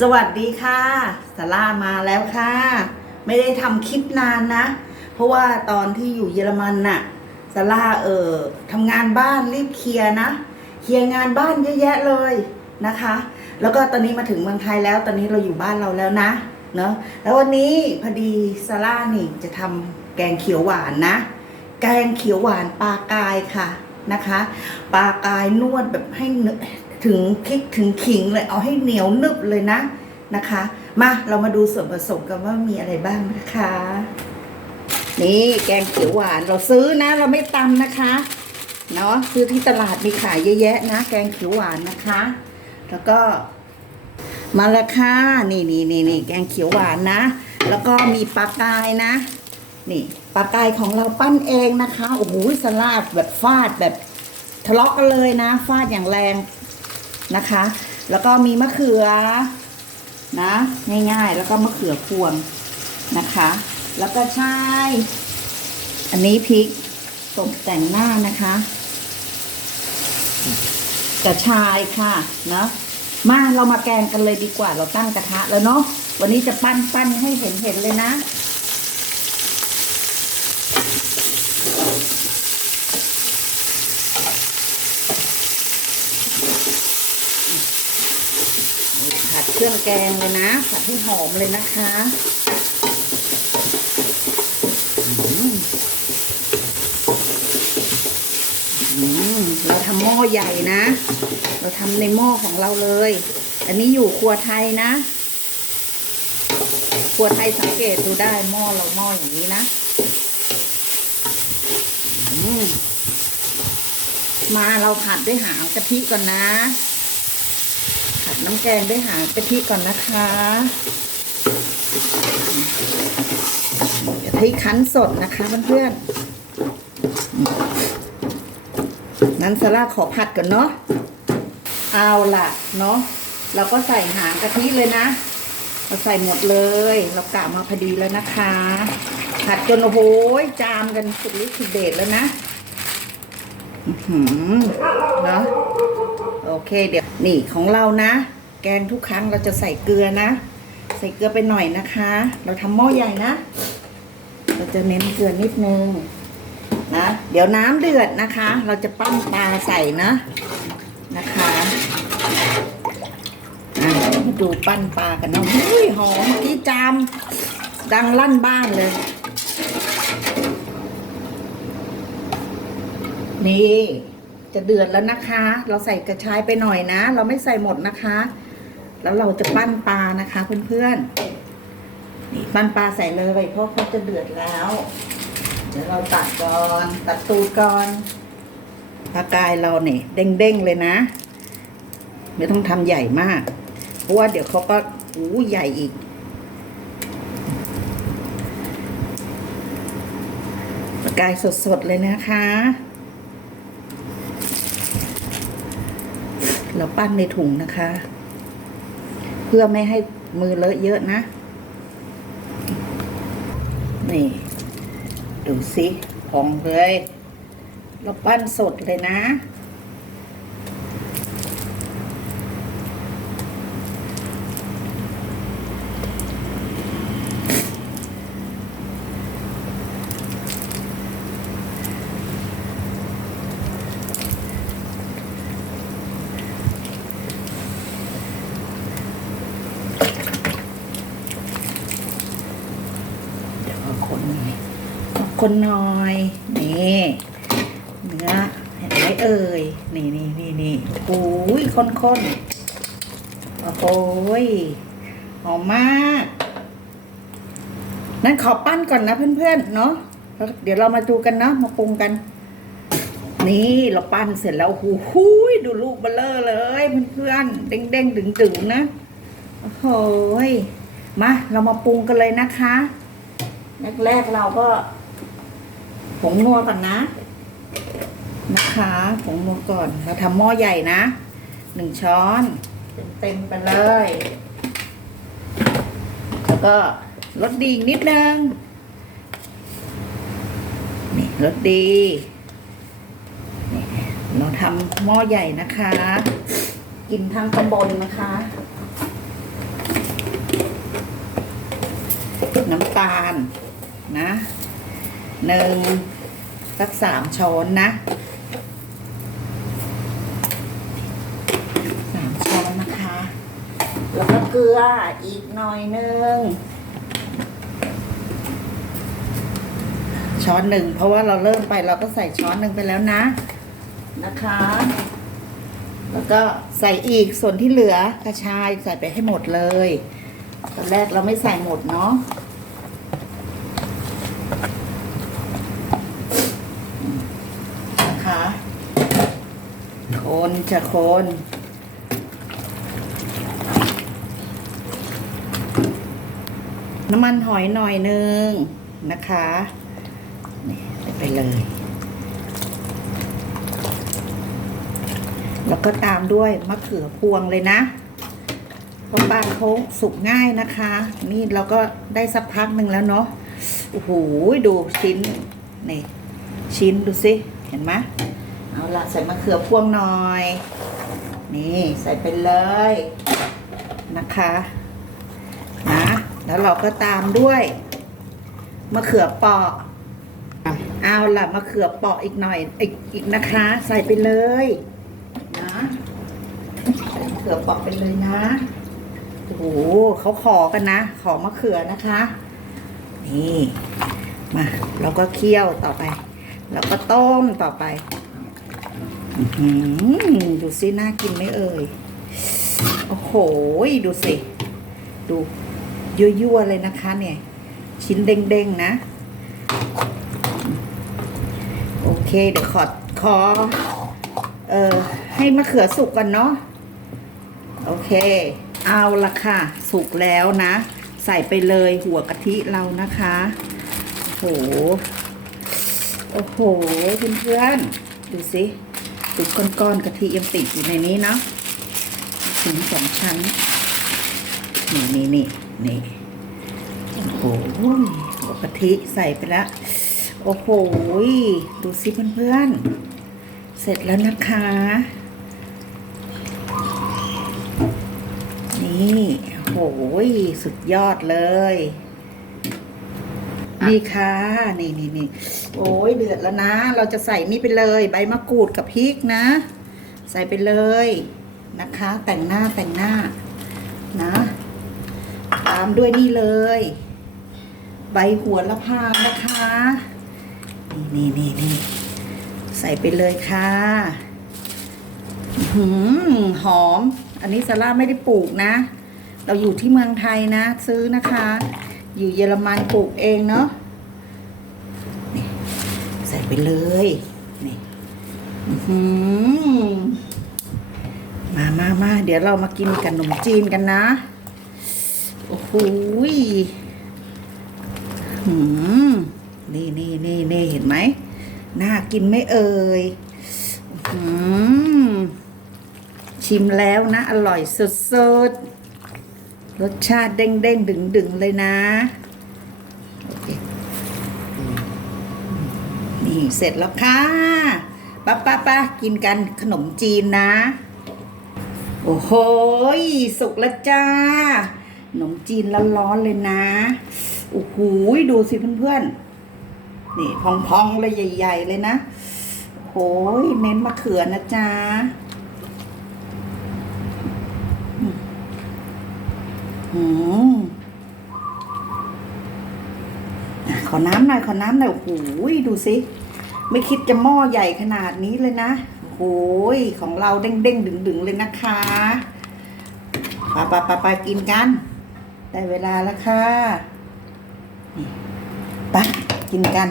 สวัสดีค่ะสาร่ามาแล้วค่ะ ไม่ได้ทำคลิปนานนะ เพราะว่าตอนที่อยู่เยอรมันน่ะสาร่าเออทำงานบ้านรีบเคลียร์นะ เคลียร์งานบ้านเยอะแยะเลยนะคะ แล้วก็ตอนนี้มาถึงเมืองไทยแล้ว ตอนนี้เราอยู่บ้านเราแล้วนะ เนอะแล้ววันนี้พอดีซาร่านี่จะทำแกงเขียวหวานนะ แกงเขียวหวานปลากายค่ะนะคะ ปลากายนวดแบบให้เน ถึงพริกถึงขิงเลยเอาให้เหนียวนึบเลยนะนะคะ มาเรามาดูส่วนผสมกันว่ามีอะไรบ้างนะคะ นี่แกงเขียวหวานเราซื้อนะ เราไม่ตำนะคะเนาะซื้อที่ตลาดมีขายเยอะแยะนะ แกงเขียวหวานนะคะ แล้วก็มาละค่ะนี่นี่นี่นี่แกงเขียวหวานนะ แล้วก็มีปลากายนะ นี่ปลากายของเราปั้นเองนะคะโอ้โหสลาดแบบฟาดแบบทะเลาะกันเลยนะ ฟาดอย่างแรง นะคะ แล้วก็มีมะเขือนะง่ายๆ แล้วก็มะเขือพวงนะคะ แล้วก็ใช่อันนี้พริกตกแต่งหน้านะคะกระชายค่ะเนาะมาเรามาแกงกันเลยดีกว่าเราตั้งกระทะแล้วเนาะวันนี้จะปั้นปั้นให้เห็นเห็นๆเลยนะ ผัดเครื่อ งแกงเลยนะผัดให้หอมเลยนะคะอืมอืมเราทำหม้อใหญ่นะ เราทำในหม้อของเราเลย อันนี้อยู่ครัวไทยนะ ครัวไทยสังเกตดูได้หม้อเราหม้ออย่างนี้นะอืมมาเราผัดด้วยหางกะทิก่อนนะผัด น้ำแกงด้วยหางกะทิก่อนนะคะกะทิคั้นสดนะคะเพื่อนๆนั้นซาร่าขอผัดก่อนเนาะเอาล่ะเนาะเราก็ใส่หางกะทิเลยนะ เราใส่หมดเลย เรากะมาพอดีแล้วนะคะ ผัดจนโอ้โหจามกันสุดฤทธิ์สุดเดชแล้วนะอือหือเนาะ โอเคเดี๋ยวนี่ของเรานะ แกงทุกครั้งเราจะใส่เกลือนะ ใส่เกลือไปหน่อยนะคะ เราทำหม้อใหญ่นะ เราจะเน้นเกลือนิดนึงนะเดี๋ยวน้ำเดือดนะคะ เราจะปั้นปลาใส่นะนะคะอะมาดูปั้นปลากันนะอุ้ยหอมที่จามดังลั่นบ้านเลย นี่ จะเดือดแล้วนะคะ เราใส่กระชายไปหน่อยนะ เราไม่ใส่หมดนะคะ แล้วเราจะปั้นปลานะคะ เพื่อนๆนี่ปั้นปลาใส่เลย เพราะเขาจะเดือดแล้ว เดี๋ยวเราตัดก่อนตัดตูดก่อนปลากายเราเนี่ยเด้งๆเลยนะ ไม่ต้องทำใหญ่มาก เพราะว่าเดี๋ยวเขาก็อู้ใหญ่อีกปลากายสดๆเลยนะคะ เราปั้นในถุงนะคะ เพื่อไม่ให้มือเลอะเยอะนะ นี่ ดูสิพองเลย เราปั้นสดเลยนะ เดี๋ยวเอาคนหน่อยเอา คนหน่อยนี่เนื้อเห็นไหมเอ่ยนี่นี่นี่นี่โอ้ยข้นข้นๆโอ้ยหอมมากนั่นขอปั้นก่อนนะเพื่อนๆเนาะเดี๋ยวเรามาดูกันเนาะมาปรุงกัน นี่เราปั้นเสร็จแล้วโอ้โหยดูลูกเบลเลอร์เลยเพื่อนๆเด้งๆดึงๆนะโอ้โหยมาเรามาปรุงกันเลยนะคะแรกๆเราก็ ผงนัวก่อนนะ นะคะผงนัวก่อนเราทำหม้อใหญ่นะหนึ่งช้อนเต็มๆไปเลย แล้วก็รสดีอีกนิดนึงนี่รสดีเราทำหม้อใหญ่นะคะ กินทั้งตำบลนะคะ น้ำตาลนะ หนึ่งสักสามช้อนนะสามช้อนนะคะ แล้วก็เกลืออีกหน่อยหนึ่งช้อนหนึ่งเพราะว่าเราเริ่มไปเราก็ใส่ช้อนหนึ่งไปแล้วนะนะคะ แล้วก็ใส่อีกส่วนที่เหลือกระชายใส่ไปให้หมดเลย ตอนแรกเราไม่ใส่หมดเนาะ คน จะคน น้ำมันหอยหน่อยหนึ่งนะคะนี่ใส่ไปเลย แล้วก็ตามด้วยมะเขือพวงเลยนะเพราะปลาเขาสุกง่ายนะคะ นี่เราก็ได้สักพักหนึ่งแล้วเนาะโอ้โหดูชิ้นนี่ชิ้นดูสิ เห็นไหม เอาละใส่มะเขือพวงหน่อย นี่ใส่ไปเลยนะคะนะแล้วเราก็ตามด้วยมะเขือเปราะเอาละมะเขือเปราะอีกหน่อยอีกอีกนะคะ ใส่ไปเลยนะใส่มะเขือเปอกไปเลยนะโอ้โหเขาขอกันนะ ขอมะเขือนะคะ นี่มาเราก็เคี่ยวต่อไป แล้วก็ต้มต่อไป ดูสิน่ากินไหมเอ่ย โอ้โห ดูสิ ดูยั่วๆเลยนะคะ เนี่ย ชิ้นเด้งๆนะ โอเค เดี๋ยวขอขอ เอ่อ ให้มะเขือสุกกันเนาะ โอเค เอาละค่ะ สุกแล้วนะ ใส่ไปเลยหัวกะทิเรานะคะ โอ้โห โอ้โห เพื่อนๆ ดูสิ ดูก้อนๆกะทิยังติดอยู่ในนี้เนาะถึงสองชั้น นี่นี่นี่นี่โอ้โหกะทิใส่ไปแล้วโอ้โหดูสิเพื่อนๆ เสร็จแล้วนะคะ นี่โอ้โหสุดยอดเลย นี่ค่ะ นี่นี่นี่โอ้ยเดือดแล้วนะ เราจะใส่นี่ไปเลย ใบมะกรูดกับพริกนะ ใส่ไปเลยนะคะ แต่งหน้าแต่งหน้านะ ตามด้วยนี่เลย ใบหัวละพานะคะ นี่นี่นี่นี่ใส่ไปเลยค่ะหือหอม อันนี้ซาร่าไม่ได้ปลูกนะ เราอยู่ที่เมืองไทยนะ ซื้อนะคะ อยู่เยอรมันปลูกเองเนาะนี่ใส่ไปเลยนี่หืมามามาเดี๋ยวเรามากินกับขนมจีนกันนะ โอ้โหหืมนี่นี่นี่นี่เห็นไหมน่ากินไม่เอ่ยหือชิมแล้วนะ อร่อยสุด รสชาติเด้งเด้งดึงดึงเลยนะโอเคนี่เสร็จแล้วค่ะป้าป้าป้ากินกันขนมจีนนะ โอ้โหสุกแล้วจ้า ขนมจีนร้อนๆเลยนะ โอ้โหดูสิเพื่อนๆ นี่พองๆเลยใหญ่ ๆ เลยนะโอ้ยเน้นมะเขือนะจ๊ะอืม อืมอะขอน้ำหน่อยขอน้ำหน่อยโอ้โหดูสิ ไม่คิดจะหม้อใหญ่ขนาดนี้เลยนะโอ้โหยของเราเด้งๆดึงๆเลยนะคะปไปไปไปกินกัน ได้เวลาแล้วค่ะนี่ไปกินกัน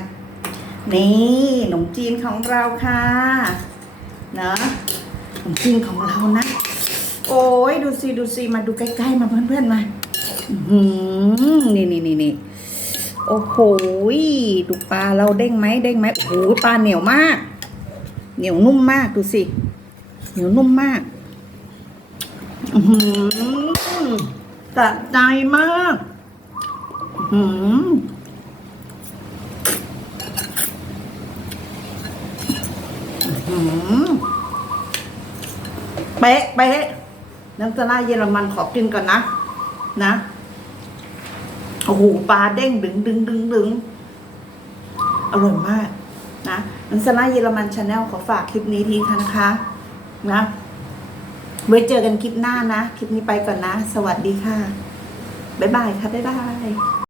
นี่ขนมจีนของเราค่ะเนาะขนมจีนของเรานะ โอ้ยดูสิดูสิมาดูใกล้ๆมาเพื่อนๆมาอื้อหือนี่นี่นี่นี่โอ้โหดูปลาเราเด้งไหมเด้งไหมโอ้โหปลาเหนียวมาก เหนียวนุ่มมากดูสิ เหนียวนุ่มมากอือหือสะใจมากอือหืออืมเป๊ะเป๊ะ น้ำซาร่าเยอรมันขอกินก่อนนะ นะโอ้โหปลาเด้งดึงดึงดึงดึงอร่อยมาก นะนันซาร่าเยอรมันชาแนลขอฝากคลิปนี้ทีนะคะ นะไว้เจอกันคลิปหน้านะ คลิปนี้ไปก่อนนะ สวัสดีค่ะ บ๊ายบายค่ะ บ๊ายบาย